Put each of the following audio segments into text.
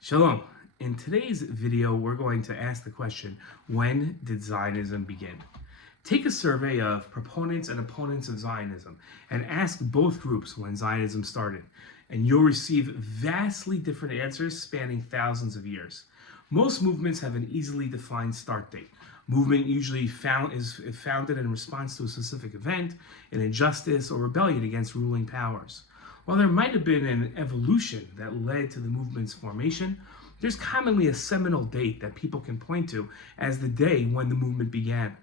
Shalom. In today's video, we're going to ask the question, when did Zionism begin? Take a survey of proponents and opponents of Zionism and ask both groups when Zionism started, and you'll receive vastly different answers spanning thousands of years. Most movements have an easily defined start date. Movement usually is founded in response to a specific event, an injustice, or rebellion against ruling powers. While there might have been an evolution that led to the movement's formation, there's commonly a seminal date that people can point to as the day when the movement began.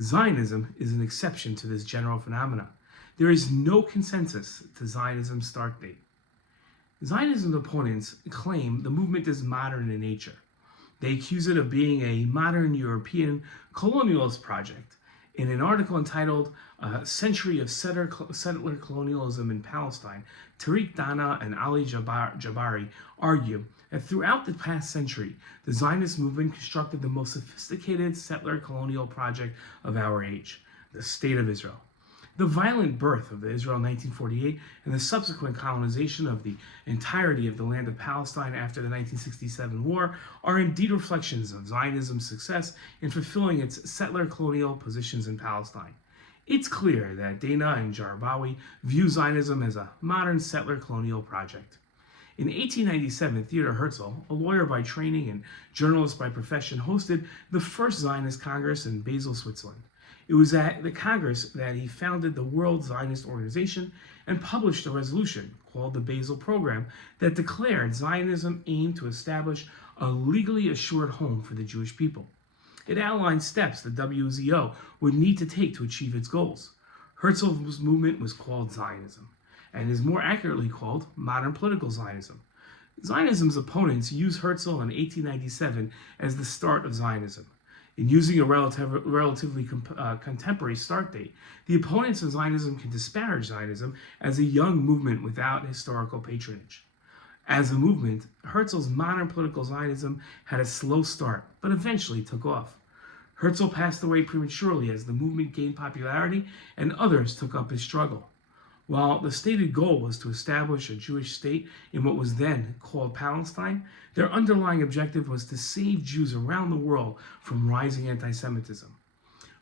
Zionism is an exception to this general phenomenon. There is no consensus to Zionism's start date. Zionism opponents claim the movement is modern in nature. They accuse it of being a modern European colonialist project. In an article entitled "A Century of Settler Colonialism in Palestine," Tariq Dana and Ali Jabari argue that throughout the past century, the Zionist movement constructed the most sophisticated settler colonial project of our age, the State of Israel. The violent birth of Israel in 1948 and the subsequent colonization of the entirety of the land of Palestine after the 1967 war are indeed reflections of Zionism's success in fulfilling its settler colonial positions in Palestine. It's clear that Dana and Jarabawi view Zionism as a modern settler colonial project. In 1897, Theodor Herzl, a lawyer by training and journalist by profession, hosted the first Zionist Congress in Basel, Switzerland. It was at the Congress that he founded the World Zionist Organization and published a resolution called the Basel Program that declared Zionism aimed to establish a legally assured home for the Jewish people. It outlined steps the WZO would need to take to achieve its goals. Herzl's movement was called Zionism, and is more accurately called modern political Zionism. Zionism's opponents used Herzl in 1897 as the start of Zionism. In using a relatively contemporary start date, the opponents of Zionism can disparage Zionism as a young movement without historical patronage. As a movement, Herzl's modern political Zionism had a slow start, but eventually took off. Herzl passed away prematurely as the movement gained popularity and others took up his struggle. While the stated goal was to establish a Jewish state in what was then called Palestine, their underlying objective was to save Jews around the world from rising anti-Semitism.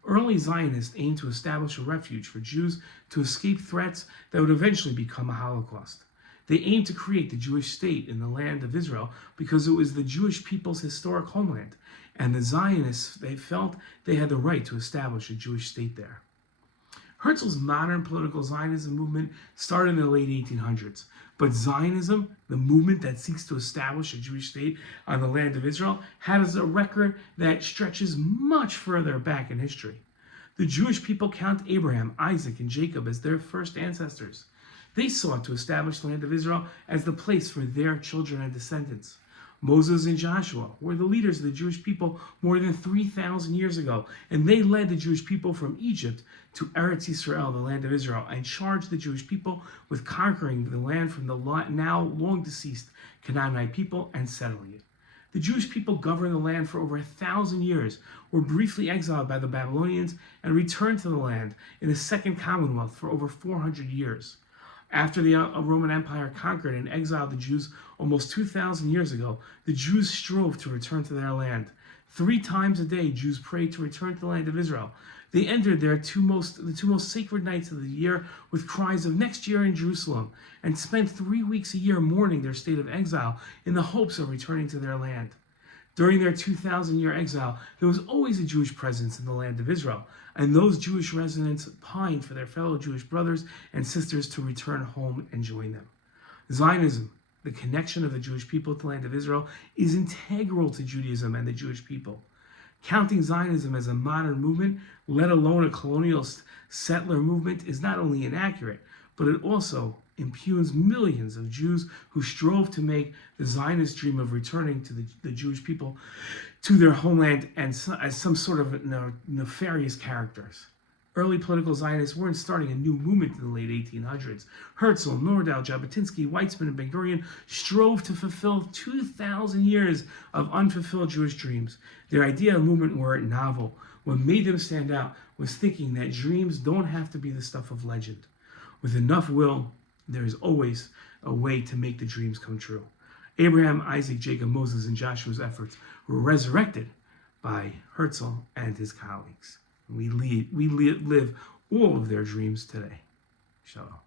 Early Zionists aimed to establish a refuge for Jews to escape threats that would eventually become a Holocaust. They aimed to create the Jewish state in the land of Israel because it was the Jewish people's historic homeland, and the Zionists, they felt they had the right to establish a Jewish state there. Herzl's modern political Zionism movement started in the late 1800s, but Zionism, the movement that seeks to establish a Jewish state on the land of Israel, has a record that stretches much further back in history. The Jewish people count Abraham, Isaac, and Jacob as their first ancestors. They sought to establish the land of Israel as the place for their children and descendants. Moses and Joshua were the leaders of the Jewish people more than 3,000 years ago, and they led the Jewish people from Egypt to Eretz Yisrael, the land of Israel, and charged the Jewish people with conquering the land from the now long-deceased Canaanite people and settling it. The Jewish people governed the land for over 1,000 years, were briefly exiled by the Babylonians, and returned to the land in the Second Commonwealth for over 400 years. After the Roman Empire conquered and exiled the Jews almost 2,000 years ago, the Jews strove to return to their land. 3 times a day, Jews prayed to return to the land of Israel. They entered the two most sacred nights of the year with cries of "Next year in Jerusalem," and spent 3 weeks a year mourning their state of exile in the hopes of returning to their land. During their 2,000-year exile, there was always a Jewish presence in the land of Israel, and those Jewish residents pined for their fellow Jewish brothers and sisters to return home and join them. Zionism, the connection of the Jewish people to the land of Israel, is integral to Judaism and the Jewish people. Counting Zionism as a modern movement, let alone a colonialist settler movement, is not only inaccurate, but it also impugns millions of Jews who strove to make the Zionist dream of returning to the Jewish people to their homeland as some sort of nefarious characters. Early political Zionists weren't starting a new movement in the late 1800s. Herzl, Nordau, Jabotinsky, Weizmann, and Ben-Gurion strove to fulfill 2,000 years of unfulfilled Jewish dreams. Their idea of movement were novel. What made them stand out was thinking that dreams don't have to be the stuff of legend. With enough will, there is always a way to make the dreams come true. Abraham, Isaac, Jacob, Moses, and Joshua's efforts were resurrected by Herzl and his colleagues. We live all of their dreams today. Shalom.